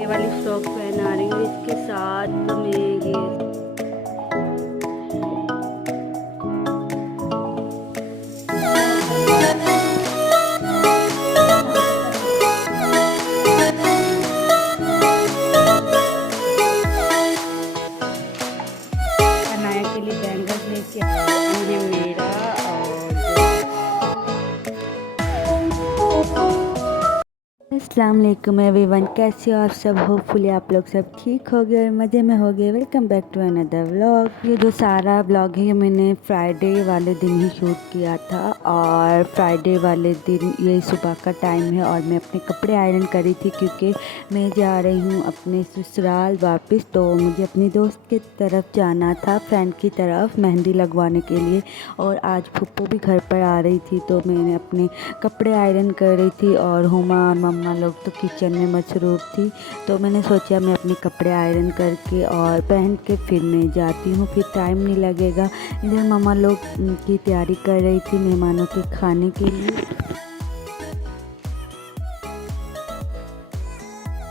ये वाली फ्रॉक पहना रही हूँ। इसके साथ मैं ये बनाया के लिए बैंगल्स लेके आई है मेरा। अस्सलाम वालेकुम एवरीवन, कैसे हो आप सब। होपफुली आप लोग सब ठीक हो गए और मज़े में हो गए। Welcome back to another vlog. ये जो सारा व्लॉग है ये मैंने फ्राइडे वाले दिन ही शूट किया था और फ्राइडे वाले दिन ये सुबह का टाइम है और मैं अपने कपड़े आयरन करी थी क्योंकि मैं जा रही हूँ अपने ससुराल वापस। तो मुझे अपनी दोस्त की तरफ जाना था, फ्रेंड की तरफ मेहंदी लगवाने के लिए। और आज फूफो भी घर पर आ रही थी तो मैंने अपने कपड़े आयरन कर रही थी और हुमा और मम्मा लोग तो किचन में मसरूफ़ थी। तो मैंने सोचा मैं अपने कपड़े आयरन करके और पहन के फिर मैं जाती हूँ, फिर टाइम नहीं लगेगा। इधर मम्मा लोग की तैयारी कर रही थी मेहमानों के खाने के लिए।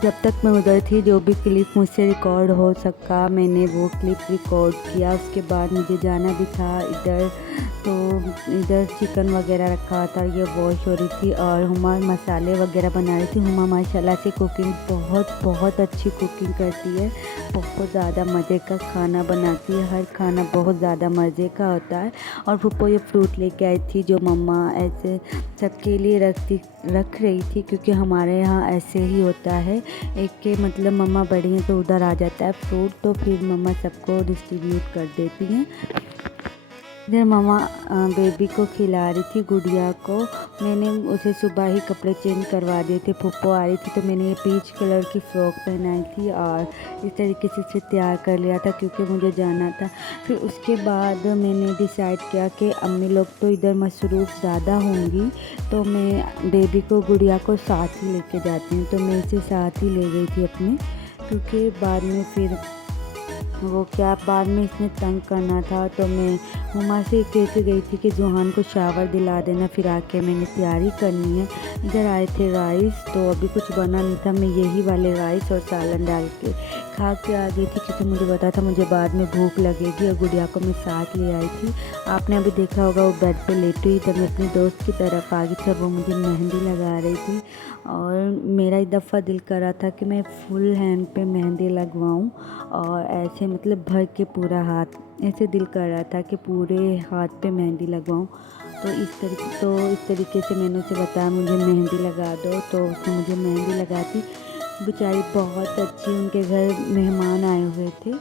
जब तक मैं उधर थी जो भी क्लिप मुझसे रिकॉर्ड हो सका मैंने वो क्लिप रिकॉर्ड किया। उसके बाद मुझे जाना भी था इधर। तो इधर चिकन वगैरह रखा था, ये वॉश हो रही थी और हुमा मसाले वगैरह बना रही थी। हुमा माशाल्लाह से कुकिंग बहुत अच्छी कुकिंग करती है, बहुत ज़्यादा मज़े का खाना बनाती है। हर खाना बहुत ज़्यादा मज़े का होता है। और फूफो ये फ्रूट लेके आई थी जो मम्मा ऐसे सबके लिए रख रही थी क्योंकि हमारे यहाँ ऐसे ही होता है। एक के मतलब मम्मा बड़ी हैं तो उधर आ जाता है फ्रूट, तो फिर मम्मा सबको डिस्ट्रीब्यूट कर देती हैं। इधर मम्मा बेबी को खिला रही थी, गुड़िया को। मैंने उसे सुबह ही कपड़े चेंज करवा दिए थे। फूफो आ रही थी तो मैंने ये पीच कलर की फ़्रॉक पहनाई थी और इस तरीके से इसे तैयार कर लिया था क्योंकि मुझे जाना था। फिर उसके बाद मैंने डिसाइड किया कि अम्मी लोग तो इधर मसरूफ़ ज़्यादा होंगी तो मैं बेबी को गुड़िया को साथ ही लेके जाती हूँ। तो मैं इसे साथ ही ले गई थी अपने, क्योंकि बाद में फिर वो क्या बाद में इसने तंग करना था। तो मैं हुमा से कह के गई थी कि जोहान को शावर दिला देना, फिर आके मैंने तैयारी करनी है। इधर आए थे राइस, तो अभी कुछ बना नहीं था, मैं यही वाले राइस और सालन डाल के खा के आ गई थी क्योंकि मुझे पता था मुझे बाद में भूख लगेगी। और गुड़िया को मैं साथ ले आई थी। आपने अभी देखा होगा वो बेड पे लेटी हुई, जब मैं अपनी दोस्त की तरफ आ गई थी वो मुझे मेहंदी लगा रही थी। और मेरा एक दफ़ा दिल कर रहा था कि मैं फुल हैंड पे मेहंदी लगवाऊं और ऐसे मतलब भर के पूरा हाथ, ऐसे दिल कर रहा था कि पूरे हाथ पे मेहंदी लगवाऊं। तो इस तरीके से मैंने उसे बताया मुझे मेहंदी लगा दो, तो उसने मुझे मेहंदी लगा दी। बेचारी बहुत अच्छी, उनके घर मेहमान आए हुए थे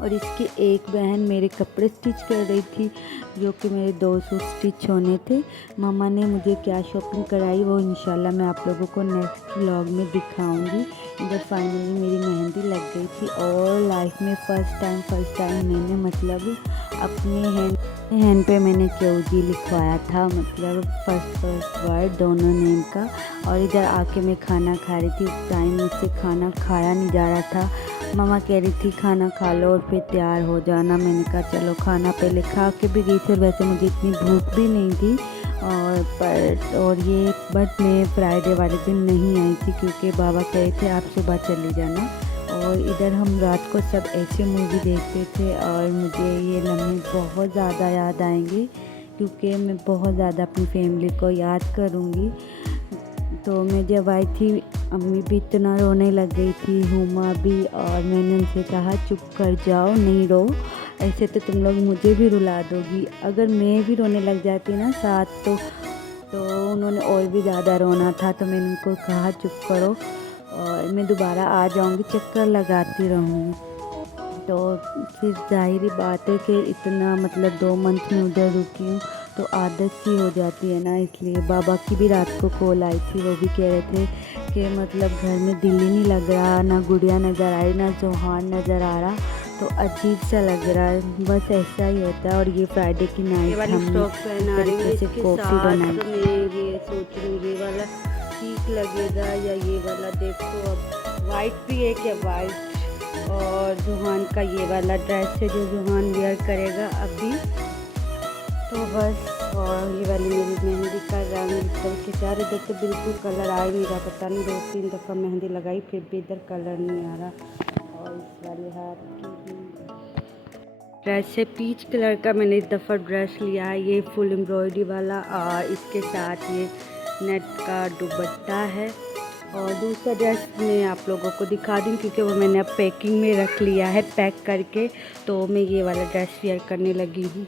और इसकी एक बहन मेरे कपड़े स्टिच कर रही थी जो कि मेरे 2 सूट स्टिच होने थे। मम्मा ने मुझे क्या शॉपिंग कराई वो इंशाल्लाह मैं आप लोगों को नेक्स्ट व्लॉग में दिखाऊंगी। इधर फाइनली मेरी मेहंदी लग गई थी और लाइफ में फ़र्स्ट टाइम मैंने मतलब अपने हैंड पे मैंने क्यूजी लिखवाया था, मतलब फर्स्ट वर्ड दोनों नेम का। और इधर आके मैं खाना खा रही थी। उस टाइम मुझसे खाना खाया नहीं जा रहा था। मम्मा कह रही थी खाना खा लो और फिर तैयार हो जाना। मैंने कहा चलो खाना पहले खा के भी गई थी और वैसे मुझे इतनी भूख भी नहीं थी। बट मैं फ्राइडे वाले दिन नहीं आई थी क्योंकि बाबा कह रहे थे आप सुबह चली जाना। और इधर हम रात को सब ऐसे मूवी देखते थे और मुझे ये लम्हे बहुत ज़्यादा याद आएंगे क्योंकि मैं बहुत ज़्यादा अपनी फैमिली को याद करूँगी। तो मैं जब आई थी अम्मी भी इतना रोने लग गई थी, हुमा भी, और मैंने उनसे कहा चुप कर जाओ, नहीं रो, ऐसे तो तुम लोग मुझे भी रुला दोगी। अगर मैं भी रोने लग जाती ना साथ तो उन्होंने और भी ज़्यादा रोना था। तो मैंने उनको कहा चुप करो और मैं दोबारा आ जाऊँगी, चक्कर लगाती रहूँगी। तो फिर जाहिर बात है कि इतना मतलब 2 मंथ में उधर रुकी हूँ तो आदत सी हो जाती है ना, इसलिए। बाबा की भी रात को कॉल आई थी, वो भी कह रहे थे कि मतलब घर में दिल ही नहीं लग रहा, ना गुड़िया नज़र आई ना जोहान नज़र आ रहा, तो अजीब सा लग रहा है। बस ऐसा ही होता है। और ये फ्राइडे की नाइट हमने तरीके से कॉफ़ी बनाई। मैं ये सोच रही हूँ ये वाला ठीक लगेगा या ये वाला। देखो अब वाइट भी है क्या, वाइट और जोहान का ये वाला ड्रेस है जो जोहान वेयर करेगा अभी। तो बस, और ये वाली मेरी मेहंदी का रंग इधर के चार, इधर तो बिल्कुल कलर आ ही नहीं रहा, पता नहीं 2-3 दफ़ा मेहंदी लगाई फिर भी इधर कलर नहीं आ रहा। और इस वाले हाथ की ड्रेस है पीच कलर का, मैंने इस दफ़ा ड्रेस लिया है ये फुल एम्ब्रॉयडरी वाला, और इसके साथ ये नेट का दुपट्टा है। और दूसरा ड्रेस मैं आप लोगों को दिखा दूँ क्योंकि वो मैंने अब पैकिंग में रख लिया है पैक करके, तो मैं ये वाला ड्रेस वेयर करने लगी हूँ।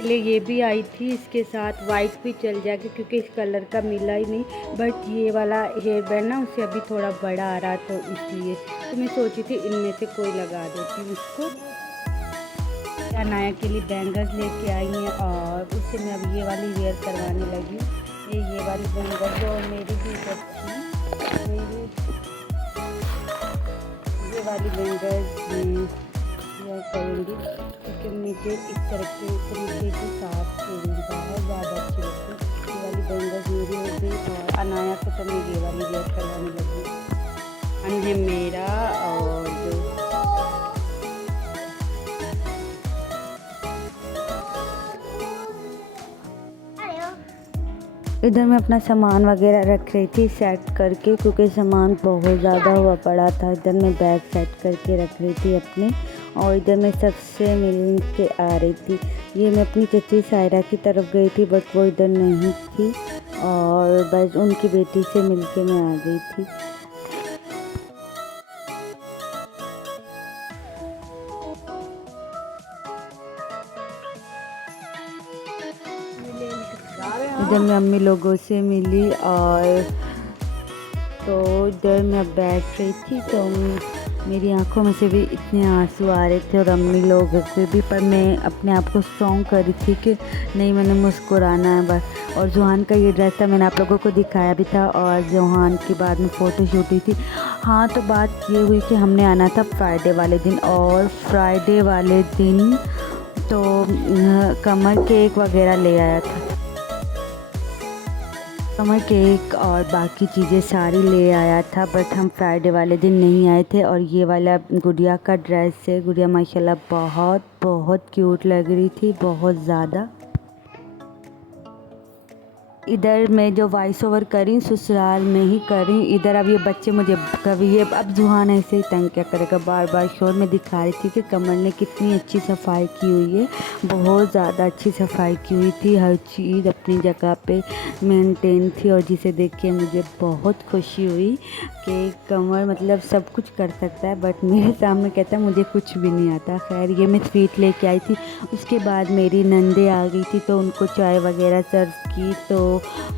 पहले ये भी आई थी, इसके साथ वाइट भी चल जाएगा क्योंकि इस कलर का मिला ही नहीं, बट ये वाला हेयर बैंड ना उससे अभी थोड़ा बड़ा आ रहा तो इसलिए तो मैं सोची थी इनमें से कोई लगा देती हूँ उसको। अनाया के लिए बैंगल्स लेके आई हैं और उससे मैं अब ये वाली वेयर करवाने लगी हूँ। ये वाली बैंगल्स और मेरी भी अच्छी, ये वाली बैंगल्स मैं वेयर करूँगी क्योंकि मुझे इस तरह के तरीके के साथ बहुत ज़्यादा अच्छी लगती है। ये वाली बैंगल्स मेरी हो गई और अनाया को तो मैं ये वाली वेयर करवाने लगी। अन है मेरा और जो इधर मैं अपना सामान वगैरह रख रही थी सेट करके क्योंकि सामान बहुत ज़्यादा हुआ पड़ा था। इधर मैं बैग सेट करके रख रही थी अपने, और इधर मैं सबसे मिल के आ रही थी। ये मैं अपनी चची सायरा की तरफ गई थी बट वो इधर नहीं थी, और बस उनकी बेटी से मिल के मैं आ गई थी। इधर मैं अम्मी लोगों से मिली और तो इधर मैं बैठ रही थी तो मेरी आंखों में से भी इतने आंसू आ रहे थे और अम्मी लोग से भी, पर मैं अपने आप को स्ट्रॉन्ग कर रही थी कि नहीं मैंने मुस्कुराना है बस। और जोहान का ये ड्रेस था, मैंने आप लोगों को दिखाया भी था, और जोहान की बाद में फ़ोटो शूट हुई थी। हाँ तो बात ये हुई कि हमने आना था फ्राइडे वाले दिन, और फ्राइडे वाले दिन तो कमर केक वगैरह ले आया था, कमर केक और बाकी चीज़ें सारी ले आया था, बट हम फ्राइडे वाले दिन नहीं आए थे। और ये वाला गुड़िया का ड्रेस है, गुड़िया माशाल्लाह बहुत बहुत क्यूट लग रही थी, बहुत ज़्यादा। इधर मैं जो वॉइस ओवर करी ससुराल में ही करी। इधर अब ये बच्चे मुझे कभी ये अब जुहान ऐसे ही तंग क्या करेगा, बार बार शोर में दिखा रही थी कि कमर ने कितनी अच्छी सफाई की हुई है, बहुत ज़्यादा अच्छी सफाई की हुई थी, हर चीज़ अपनी जगह पे मेंटेन थी, और जिसे देख के मुझे बहुत खुशी हुई कि कमर मतलब सब कुछ कर सकता है, बट मेरे सामने कहता है मुझे कुछ भी नहीं आता। खैर ये मैं स्वीट लेके आई थी, उसके बाद मेरी नंदे आ गई थी तो उनको चाय वगैरह सर्व की, तो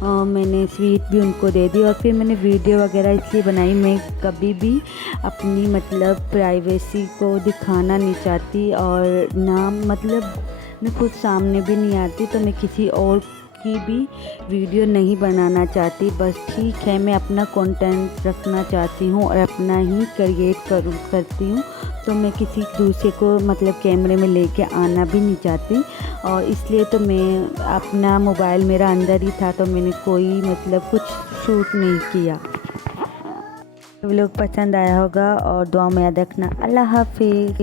मैंने स्वीट भी उनको दे दी। और फिर मैंने वीडियो वगैरह इसलिए बनाई, मैं कभी भी अपनी मतलब प्राइवेसी को दिखाना नहीं चाहती, और ना मतलब मैं खुद सामने भी नहीं आती, तो मैं किसी और की भी वीडियो नहीं बनाना चाहती। बस ठीक है मैं अपना कंटेंट रखना चाहती हूँ और अपना ही क्रिएट करती हूँ, तो मैं किसी दूसरे को मतलब कैमरे में लेके आना भी नहीं चाहती, और इसलिए तो मैं अपना मोबाइल मेरा अंदर ही था, तो मैंने कोई मतलब कुछ शूट नहीं किया। तो लोग पसंद आया होगा और दुआ में याद रखना। अल्लाह हाफिज़।